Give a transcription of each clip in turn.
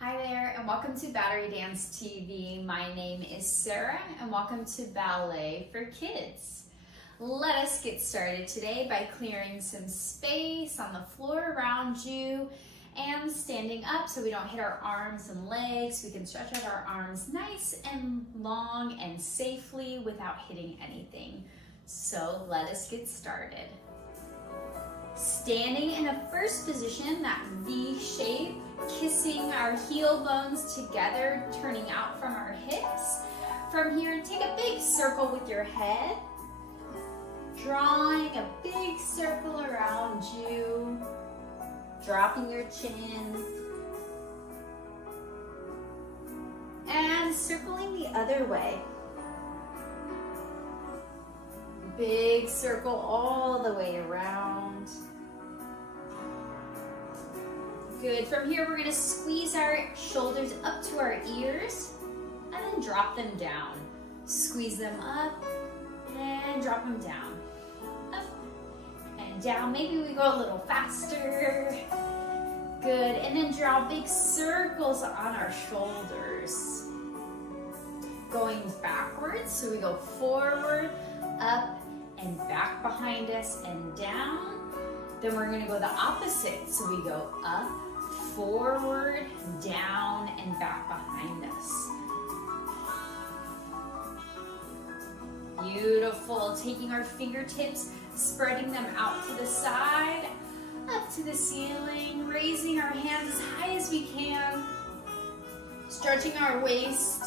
Hi there, and welcome to Battery Dance TV. My name is Sarah, and welcome to Ballet for Kids. Let us get started today by clearing some space on the floor around you and standing up so we don't hit our arms and legs. We can stretch out our arms nice and long and safely without hitting anything. So let us get started. Standing in a first position, that V shape, kissing our heel bones together, turning out from our hips. From here, take a big circle with your head, drawing a big circle around you, dropping your chin, and circling the other way. Big circle all the way around. Good. From here, we're going to squeeze our shoulders up to our ears and then drop them down. Squeeze them up and drop them down. Up and down. Maybe we go a little faster. Good. And then draw big circles on our shoulders. Going backwards, so we go forward, up, and back behind us and down. Then we're going to go the opposite, so we go up, forward, down, and back behind us. Beautiful. Taking our fingertips, spreading them out to the side, up to the ceiling, raising our hands as high as we can, stretching our waist,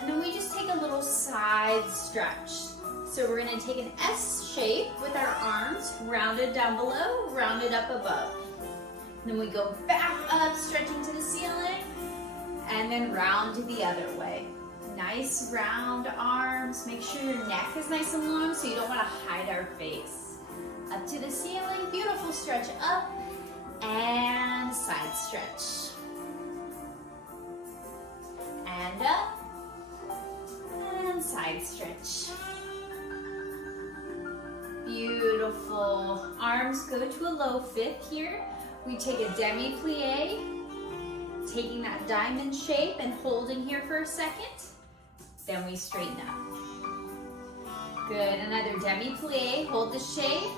and then we just take a little side stretch. So we're going to take an S shape with our arms, rounded down below, rounded up above. Then we go back up, stretching to the ceiling, and then round to the other way. Nice round arms. Make sure your neck is nice and long so you don't want to hide our face. Up to the ceiling, beautiful stretch up, and side stretch. And up, and side stretch. Beautiful. Arms go to a low fifth here. We take a Demi Plie, taking that diamond shape and holding here for a second. Then we straighten up. Good. Another Demi Plie. Hold the shape.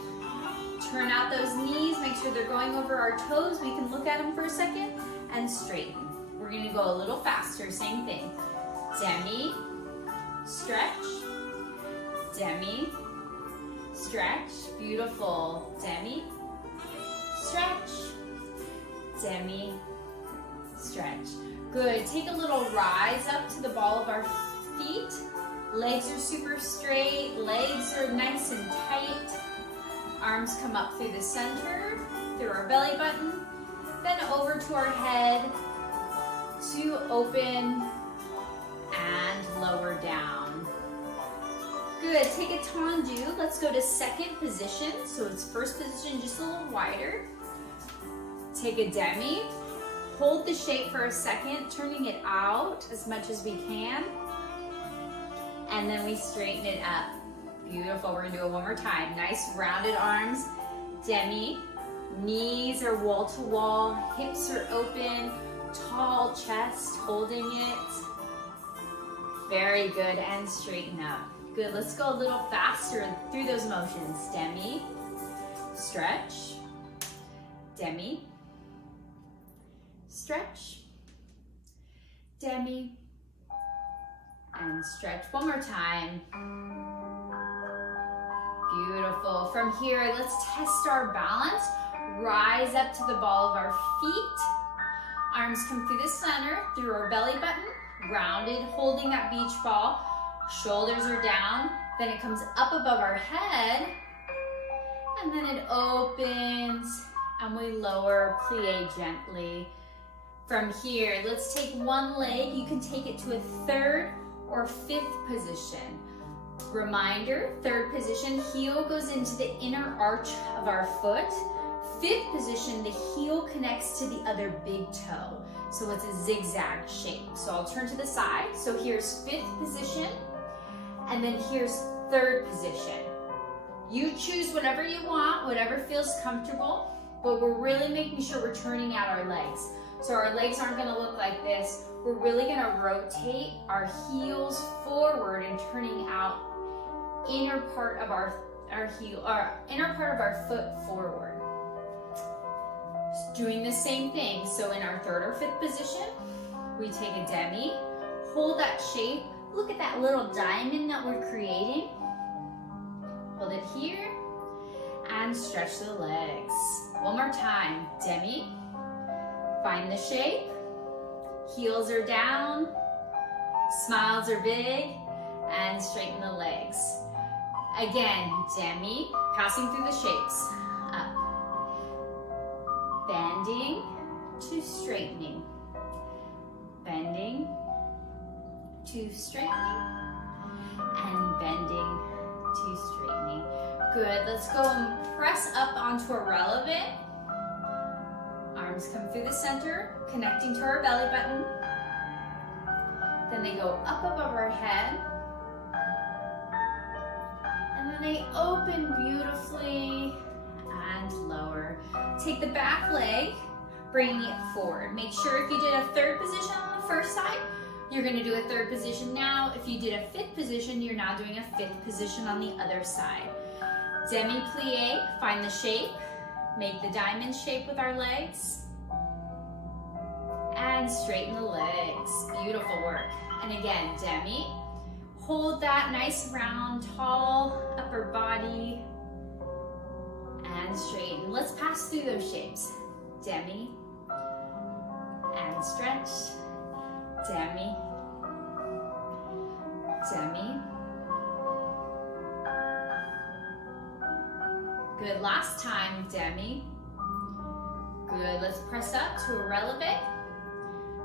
Turn out those knees. Make sure they're going over our toes. We can look at them for a second and straighten. We're going to go a little faster. Same thing. Demi, stretch, Demi, stretch, beautiful, Demi, stretch, Demi, stretch. Good, take a little rise up to the ball of our feet. Legs are super straight, legs are nice and tight. Arms come up through the center, through our belly button, then over to our head to open and lower down. Good, take a tendu. Let's go to second position. So it's first position just a little wider. Take a demi. Hold the shape for a second, turning it out as much as we can. And then we straighten it up. Beautiful, we're gonna do it one more time. Nice rounded arms, demi. Knees are wall to wall, hips are open, tall chest, holding it. Very good, and straighten up. Good, let's go a little faster through those motions. Demi, stretch, demi, stretch, demi, and stretch. One more time. Beautiful. From here, let's test our balance. Rise up to the ball of our feet. Arms come through the center, through our belly button, rounded, holding that beach ball. Shoulders are down, then it comes up above our head, and then it opens, and we lower, plie gently. From here, let's take one leg. You can take it to a third or fifth position. Reminder, third position, heel goes into the inner arch of our foot. Fifth position, the heel connects to the other big toe. So it's a zigzag shape. So I'll turn to the side. So here's fifth position, and then here's third position. You choose whatever you want, whatever feels comfortable, but we're really making sure we're turning out our legs. So our legs aren't gonna look like this. We're really gonna rotate our heels forward and turning out inner part of our inner part of our foot forward. Just doing the same thing. So in our third or fifth position, we take a demi, hold that shape. Look at that little diamond that we're creating. Hold it here and stretch the legs. One more time, demi. Find the shape. Heels are down, smiles are big, and straighten the legs. Again, demi, passing through the shapes. Up. Bending to straightening. Bending to straightening. And bending to straightening. Good, let's go and press up onto a relevant. Arms come through the center, connecting to our belly button. Then they go up above our head. And then they open beautifully and lower. Take the back leg, bringing it forward. Make sure if you did a third position on the first side, you're gonna do a third position now. If you did a fifth position, you're now doing a fifth position on the other side. Demi plie, find the shape. Make the diamond shape with our legs. And straighten the legs. Beautiful work. And again, demi. Hold that nice round, tall upper body. And straighten. Let's pass through those shapes. Demi. And stretch. Demi. Demi. Good, last time, demi. Good, let's press up to a releve.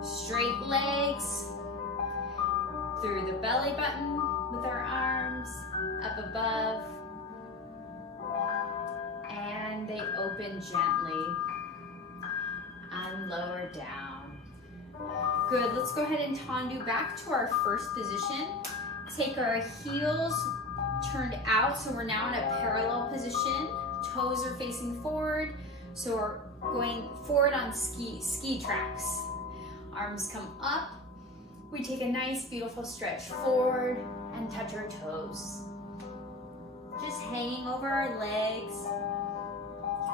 Straight legs, through the belly button with our arms, up above. And they open gently and lower down. Good, let's go ahead and tendu back to our first position. Take our heels turned out, so we're now in a parallel position. Toes are facing forward, so we're going forward on ski tracks. Arms come up. We take a nice, beautiful stretch forward and touch our toes. Just hanging over our legs.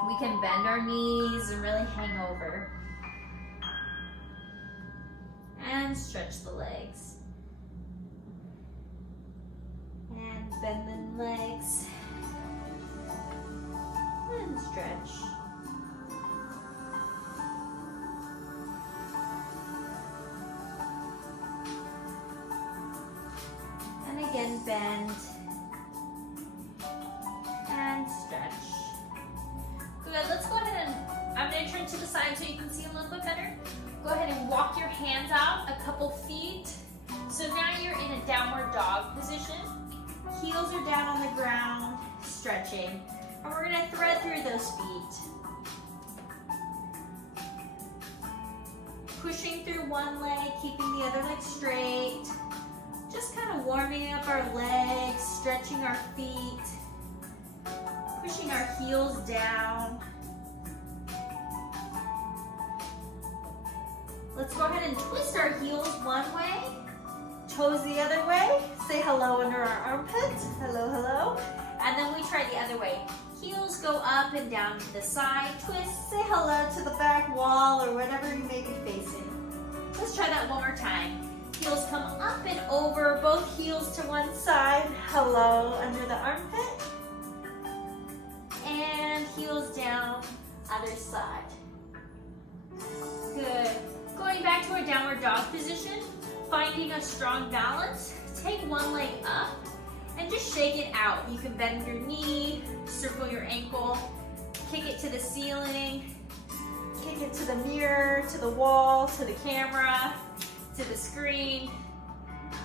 We can bend our knees and really hang over. And stretch the legs. And bend the legs. And stretch. And again, bend. And stretch. Good, let's go ahead and, I'm gonna turn to the side so you can see a little bit better. Go ahead and walk your hands out a couple feet. So now you're in a downward dog position. Heels are down on the ground, stretching. And we're gonna thread through those feet. Pushing through one leg, keeping the other leg straight. Just kind of warming up our legs, stretching our feet. Pushing our heels down. Let's go ahead and twist our heels one way, toes the other way. Say hello under our armpits. Hello, hello. And then we try the other way. Heels go up and down to the side. Twist, say hello to the back wall or whatever you may be facing. Let's try that one more time. Heels come up and over, both heels to one side. Hello under the armpit. And heels down, other side. Good. Going back to our downward dog position, finding a strong balance. Take one leg up and just shake it out. You can bend your knee, circle your ankle, kick it to the ceiling, kick it to the mirror, to the wall, to the camera, to the screen.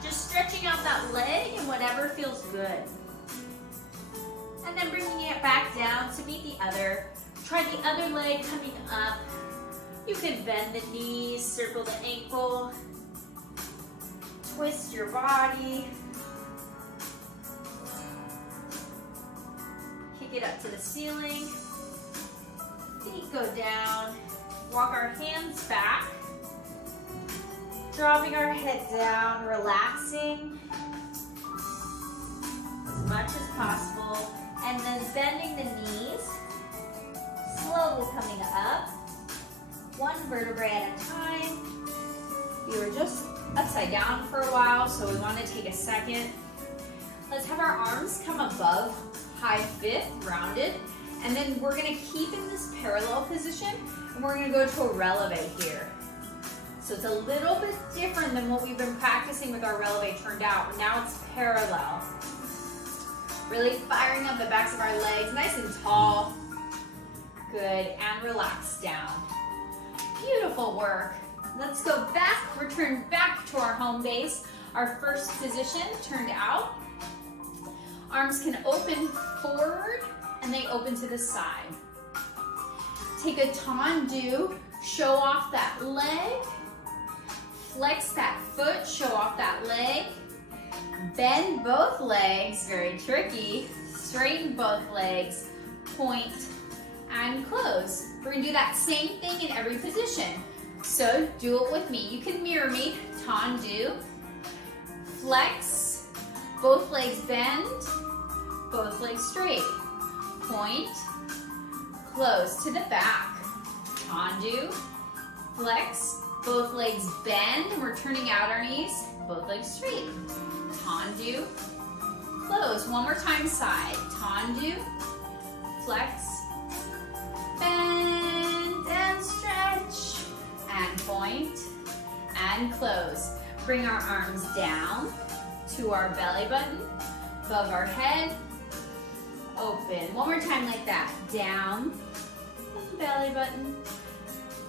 Just stretching out that leg and whatever feels good. And then bringing it back down to meet the other. Try the other leg coming up. You can bend the knees, circle the ankle, twist your body. Kick it up to the ceiling. Feet go down, Walk our hands back. Dropping our head down, relaxing as much as possible. And then bending the knees, slowly coming up, one vertebrae at a time. We were just upside down for a while, so we want to take a second. Let's have our arms come above high fifth, rounded, and then we're going to keep in this parallel position, and we're going to go to a releve here. So it's a little bit different than what we've been practicing with our releve turned out. Now it's parallel. Really firing up the backs of our legs, nice and tall. Good, and relax down. Beautiful work. Let's go back, return back to our home base. Our first position turned out. Arms can open forward and they open to the side. Take a tendu, show off that leg. Flex that foot, show off that leg. Bend both legs, very tricky. Straighten both legs, point and close. We're gonna do that same thing in every position. So do it with me. You can mirror me. Tendu, flex, both legs bend, both legs straight. Point, close to the back. Tendu, flex, both legs bend, and we're turning out our knees, both legs straight. Tendu, close. One more time, side. Tendu, flex, bend and stretch, and point, and close. Bring our arms down to our belly button, above our head, open. One more time like that. Down, belly button,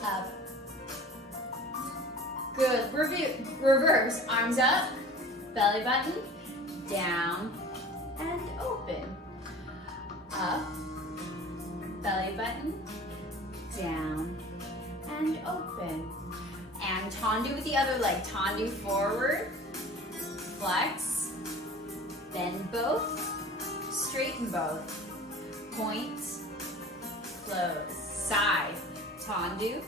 up. Good. Reverse. Arms up, belly button, down, and open. Up, belly button, down, and open. And tendu with the other leg. Tendu forward, flex, bend both, straighten both, point, close. Side, tendu,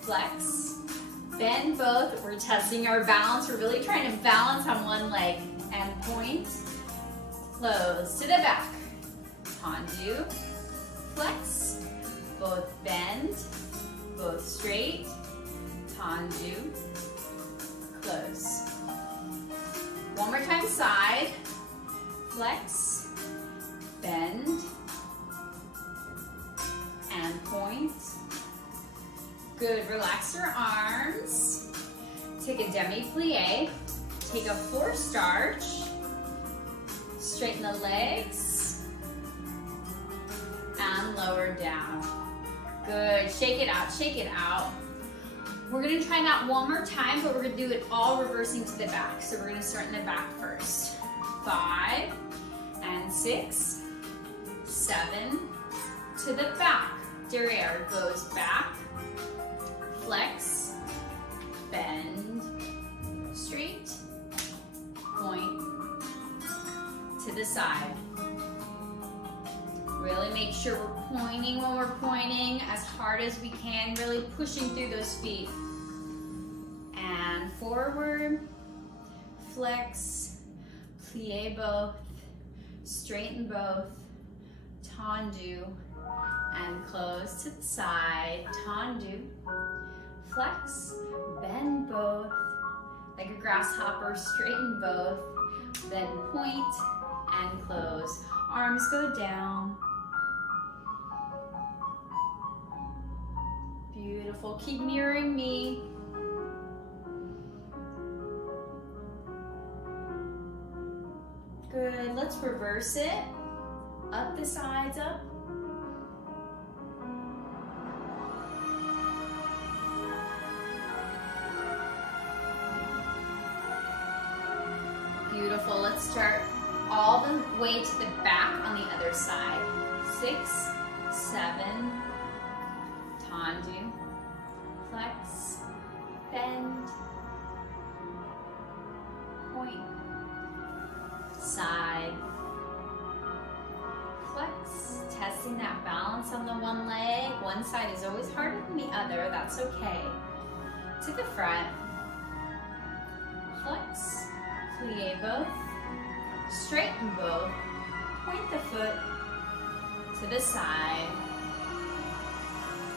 flex, bend both. We're testing our balance. We're really trying to balance on one leg. And point, close to the back. Tendu, flex, both bend, both straight. Tendu, close. One more time, side, flex, bend, and point. Good, relax your arms. Take a Demi Plie, take a forced arch, straighten the legs, and lower down. Good, shake it out, shake it out. We're gonna try that one more time, but we're gonna do it all reversing to the back. So we're gonna start in the back first. 5 and 6, 7, to the back. Derriere goes back, flex, bend, straight, point, to the side. Really make sure we're pointing when we're pointing as hard as we can, really pushing through those feet. And forward, flex, plie both, straighten both, tendu, and close to the side. Tendu, flex, bend both, like a grasshopper, straighten both, then point and close. Arms go down. Beautiful. Keep mirroring me. Good. Let's reverse it. Up the sides, up. Beautiful. Let's start all the way to the back on the other side. 6, 7, tendu, flex, bend, point, side, flex, testing that balance balance on the one leg. One side is always harder than the other, that's okay. To the front, flex, plie both, straighten both, point the foot to the side,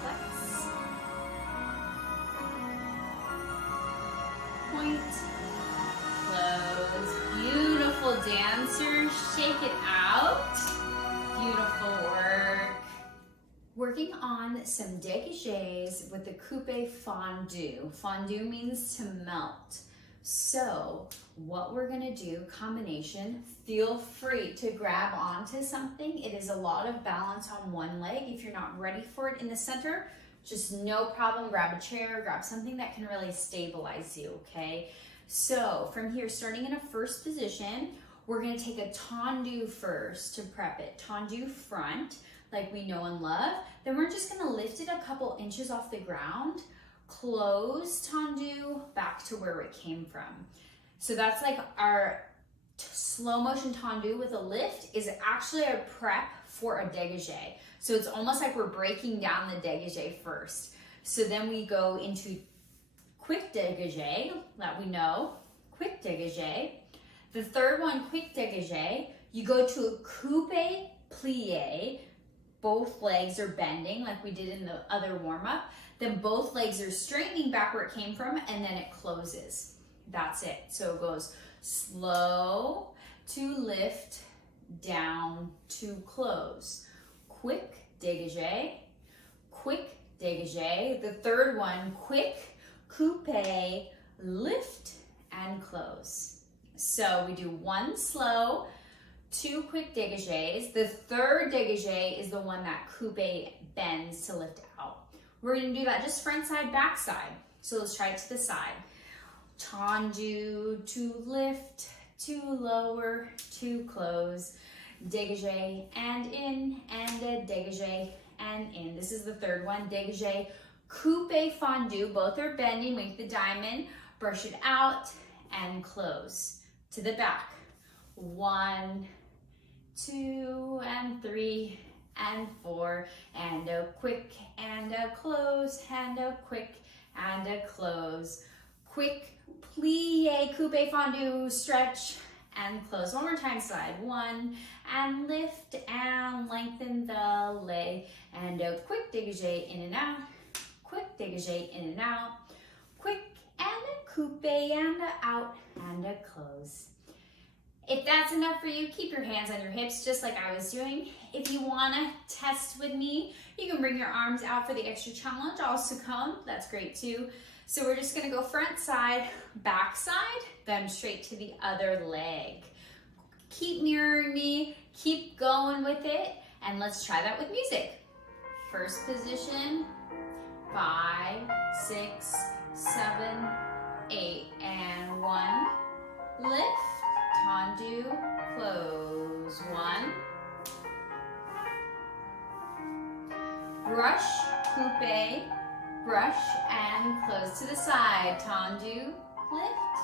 flex, point, close. Beautiful dancers, shake it out. Beautiful work. Working on some dégagés with the coupe fondue. Fondue means to melt. So what we're gonna do, combination, feel free to grab onto something. It is a lot of balance on one leg. If you're not ready for it in the center, just no problem, grab a chair, grab something that can really stabilize you, okay? So from here, starting in a first position, we're gonna take a tendu first to prep it. Tendu front, like we know and love. Then we're just gonna lift it a couple inches off the ground, close tendu back to where it came from. So that's like our slow motion tendu with a lift is actually a prep for a dégagé. So it's almost like we're breaking down the dégagé first. So then we go into quick dégagé that we know, quick dégagé. The third one, quick dégagé, you go to a coupe plie. Both legs are bending like we did in the other warm-up. Then both legs are straightening back where it came from, and then it closes. That's it. So it goes slow to lift, down to close. Quick dégagé, quick dégagé. The third one, quick coupe, lift, and close. So we do one slow, two quick dégagés. The third dégagé is the one that coupe bends to lift out. We're gonna do that just front side, back side. So let's try it to the side. Tendu to lift, to lower, to close. Dégagé and in, and a dégagé and in. This is the third one, dégagé, coupe fondue. Both are bending, make the diamond, brush it out, and close. To the back. 1, 2, and 3, and 4, and a quick, and a close, and a quick, and a close. Quick plie, coupe fondue, stretch, and close. One more time, side. 1, and lift, and lengthen the leg, and a quick dégagé in and out, quick dégagé in and out, quick, and a coupe, and a out, and a close. If that's enough for you, keep your hands on your hips just like I was doing. If you wanna test with me, you can bring your arms out for the extra challenge. I'll succumb, that's great too. So we're just gonna go front side, back side, then straight to the other leg. Keep mirroring me, keep going with it, and let's try that with music. First position, 5, 6, 7, 8, and 1, lift, tendu, close, 1, brush, coupe, brush, and close to the side, tendu, lift,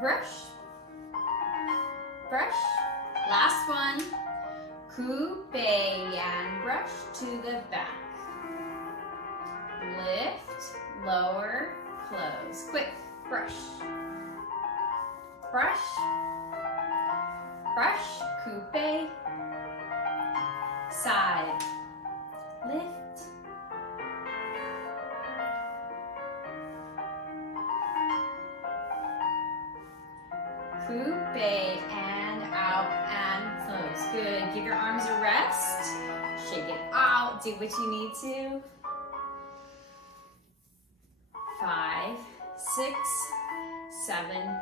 brush, brush, last one, coupe, and brush to the back, lift, lower, close, quick, brush, brush, brush, coupe, side, lift, coupe, and out and close. Good, give your arms a rest, shake it out, do what you need to. 5, 6, 7,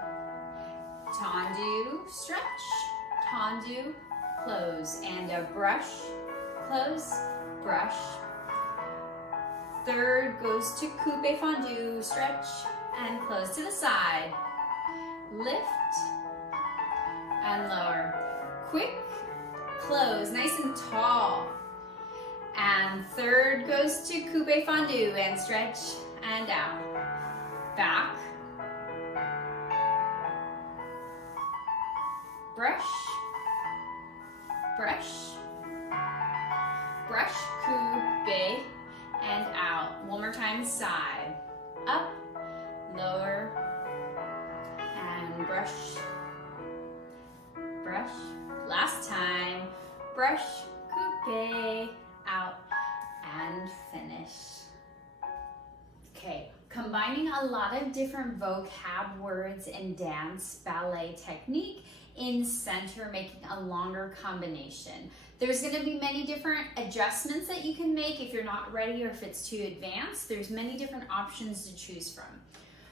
tendu, stretch, tendu, close, and a brush, close, brush. Third goes to coupe fondue, stretch, and close to the side. Lift, and lower. Quick, close, nice and tall. And third goes to coupe fondue, and stretch, and out. Back, brush, brush, brush, coupe, and out. One more time, side, up, lower, and brush, brush. Last time, brush, coupe, out, and finish. Okay, combining a lot of different vocab words and dance ballet technique in center, making a longer combination. There's going to be many different adjustments that you can make if you're not ready or if it's too advanced. There's many different options to choose from.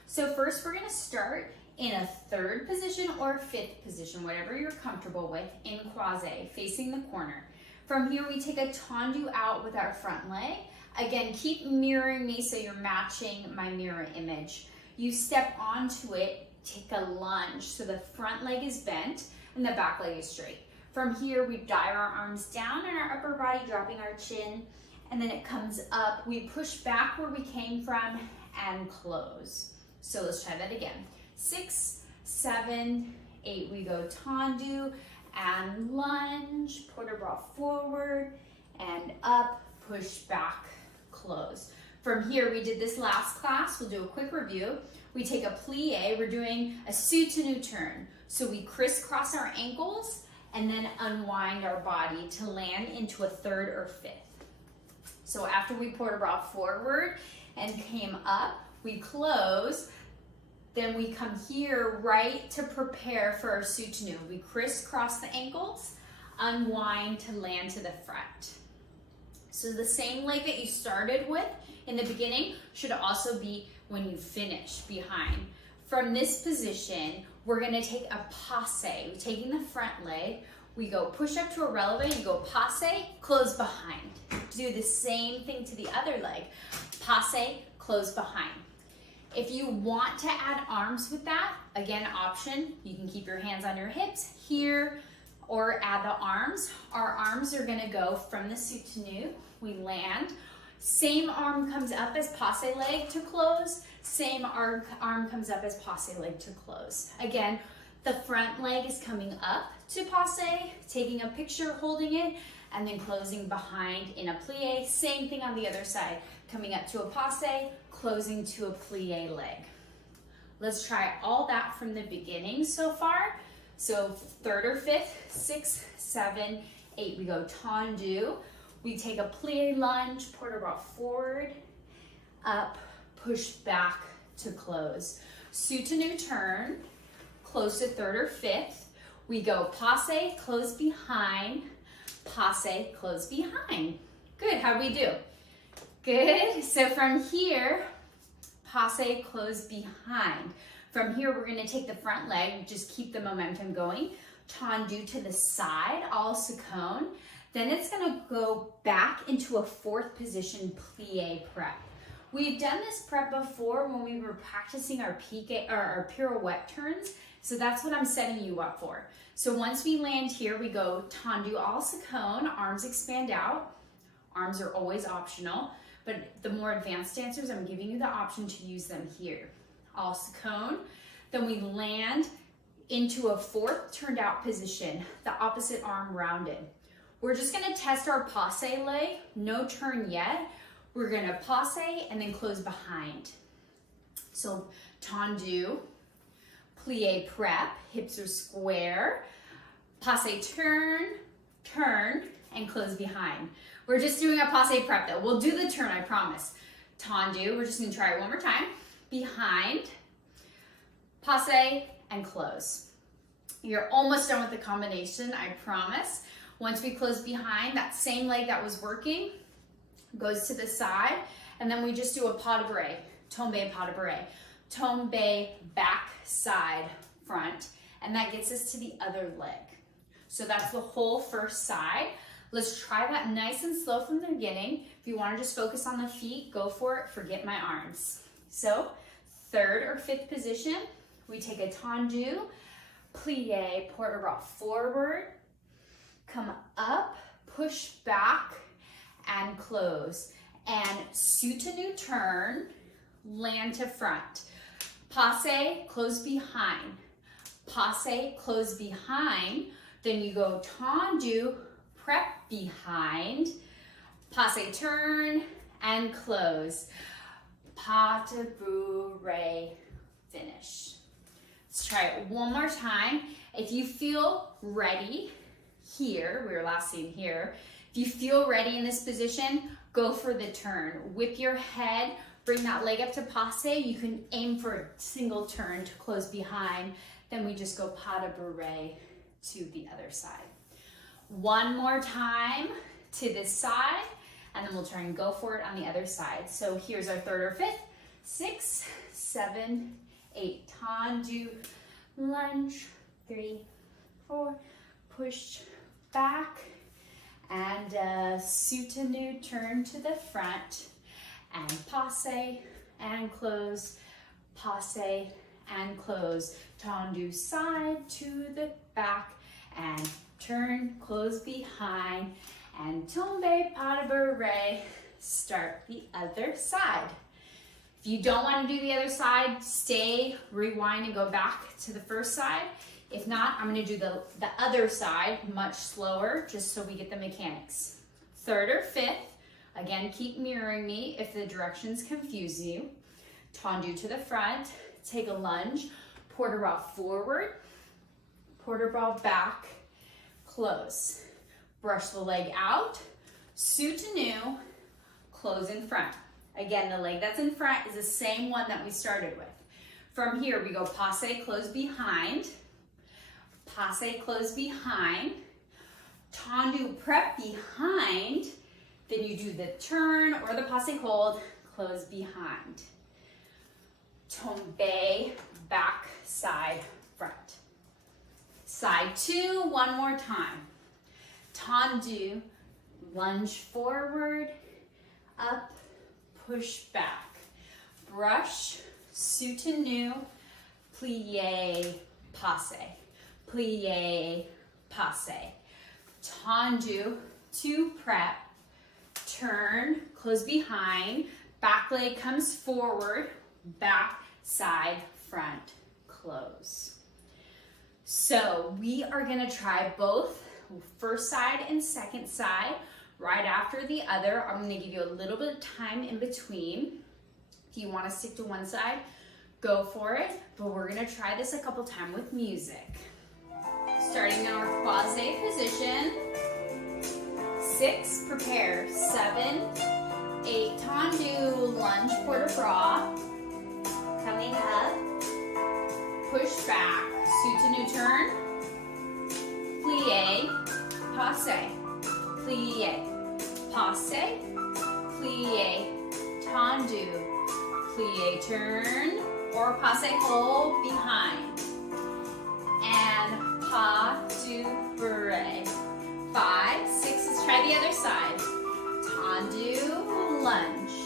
So first we're going to start in a third position or fifth position, whatever you're comfortable with, in croisé, facing the corner. From here we take a tendu out with our front leg. Again, keep mirroring me so you're matching my mirror image. You step onto it, take a lunge so the front leg is bent and the back leg is straight. From here, we dive our arms down in our upper body, dropping our chin, and then it comes up. We push back where we came from and close. So let's try that again. 6, 7, 8, we go tendu and lunge, port bras forward and up, push back, close. From here, we did this last class. We'll do a quick review. We take a plie, we're doing a soutenu turn. So we crisscross our ankles and then unwind our body to land into a third or fifth. So after we port bras forward and came up, we close, then we come here right to prepare for our soutenu. We crisscross the ankles, unwind to land to the front. So the same leg that you started with in the beginning should also be when you finish behind. From this position, we're gonna take a passe. We're taking the front leg, we go push up to a releve, you go passe, close behind. Do the same thing to the other leg. Passe, close behind. If you want to add arms with that, again, option, you can keep your hands on your hips here or add the arms. Our arms are gonna go from the soutenu, we land. Same arm comes up as passe leg to close. Same arm comes up as passe leg to close. Again, the front leg is coming up to passe, taking a picture, holding it, and then closing behind in a plie. Same thing on the other side, coming up to a passe, closing to a plie leg. Let's try all that from the beginning so far. So third or fifth, 6, 7, 8, we go tendu. We take a plie lunge, port bras forward, up, push back to close. Soutenu turn, close to third or fifth. We go passe, close behind, passe, close behind. Good, how'd we do? Good, so from here, passe, close behind. From here, we're gonna take the front leg, just keep the momentum going. Tendu to the side, all seconde. Then it's gonna go back into a fourth position plie prep. We've done this prep before when we were practicing our pique or our pirouette turns, so that's what I'm setting you up for. So once we land here, we go tendu all seconde, arms expand out. Arms are always optional, but the more advanced dancers, I'm giving you the option to use them here. All seconde, then we land into a fourth turned out position, the opposite arm rounded. We're just gonna test our passe leg, no turn yet. We're gonna passe and then close behind. So tendu, plie prep, hips are square, passe turn, turn, and close behind. We're just doing a passe prep though. We'll do the turn, I promise. Tendu, we're just gonna try it one more time. Behind, passe, and close. You're almost done with the combination, I promise. Once we close behind, that same leg that was working goes to the side, and then we just do a pas de bourrée, tombe pas de bourrée. Tombe back, side, front, and that gets us to the other leg. So that's the whole first side. Let's try that nice and slow from the beginning. If you want to just focus on the feet, go for it, forget my arms. So third or fifth position, we take a tendu, plie, port bras forward, come up, push back, and close. And soutenu turn, land to front. Passe, close behind. Passe, close behind. Then you go tendu, prep behind, Passe, turn, and close. Pas de bourrée, finish. Let's try it one more time. If you feel ready here, we were last seen here. If you feel ready in this position, go for the turn. Whip your head, bring that leg up to passe. You can aim for a single turn to close behind. Then we just go pas de bourrée to the other side. One more time to this side, and then we'll turn and go for it on the other side. So here's our third or fifth. 6, 7, 8. Tendu, lunge. 3, 4. Push back. And soutenu, turn to the front. And passe and close. Passe and close. Tendu, side to the back. And turn, close behind. And tombe, pas de bourrée. Start the other side. If you don't want to do the other side, stay, rewind, and go back to the first side. If not, I'm going to do the other side much slower, just so we get the mechanics. Third or fifth, again, keep mirroring me if the directions confuse you. Tendu to the front, take a lunge, port de bras forward, port de bras back, close. Brush the leg out, soutenu, close in front. Again, the leg that's in front is the same one that we started with. From here, we go passe, close behind, passe, close behind, tendu, prep behind, then you do the turn or the passe hold, close behind. Tombe, back, side, front. Side 2, one more time. Tendu, lunge forward, up, push back. Brush, soutenu, plie, passe. Plie, passe. Tendu to prep, turn, close behind, back leg comes forward, back, side, front, close. So we are gonna try both first side and second side right after the other. I'm gonna give you a little bit of time in between. If you wanna stick to one side, go for it, but we're gonna try this a couple times with music. Starting in our croisé position. 6, prepare. 7, 8, tendu, lunge, port de bras. Coming up, push back, soutenu turn, plie, passe, plie, passe, plie, tendu, plie, turn, or passe hold behind, and pas de bourrée. 5, 6, let's try the other side. Tendu, lunge.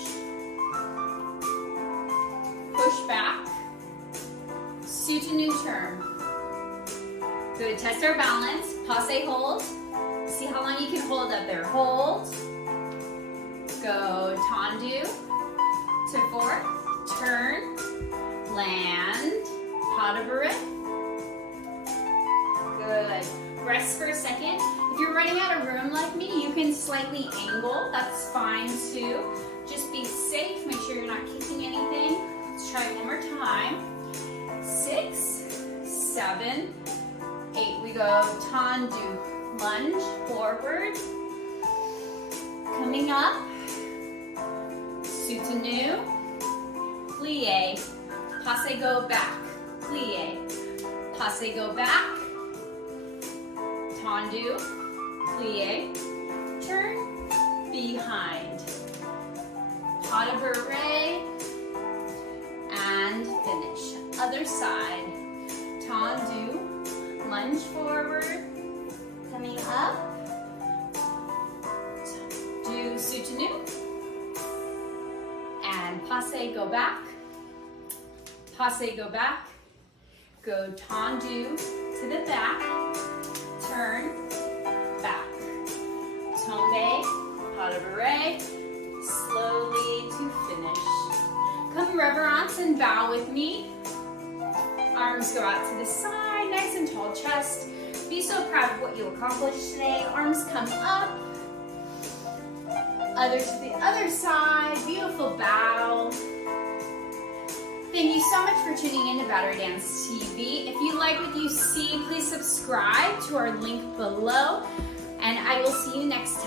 Push back, soutenu turn. Good, test our balance, passe hold. See how long you can hold up there. Hold, go tendu to 4, turn, land, pas de bourrée. Good. Rest for a second. If you're running out of room like me, you can slightly angle. That's fine too. Just be safe. Make sure you're not kicking anything. Let's try it one more time. 6, 7, 8. We go tendu, lunge, forward. Coming up. Soutenu, plie, passe, go back. Plie, passe, go back. Tendu, plie, turn, behind. Pas de bourrée, and finish. Other side. Tendu, lunge forward, coming up. Do soutenu, and passe, go back. Passe, go back. Go tendu to the back. Turn, back. Tombe, pas de bourrée, slowly to finish. Come reverence and bow with me. Arms go out to the side, nice and tall chest. Be so proud of what you accomplished today. Arms come up. Other to the other side. Beautiful bow. Thank you so much for tuning in to Battery Dance TV. If you like what you see, please subscribe to our link below, and I will see you next time.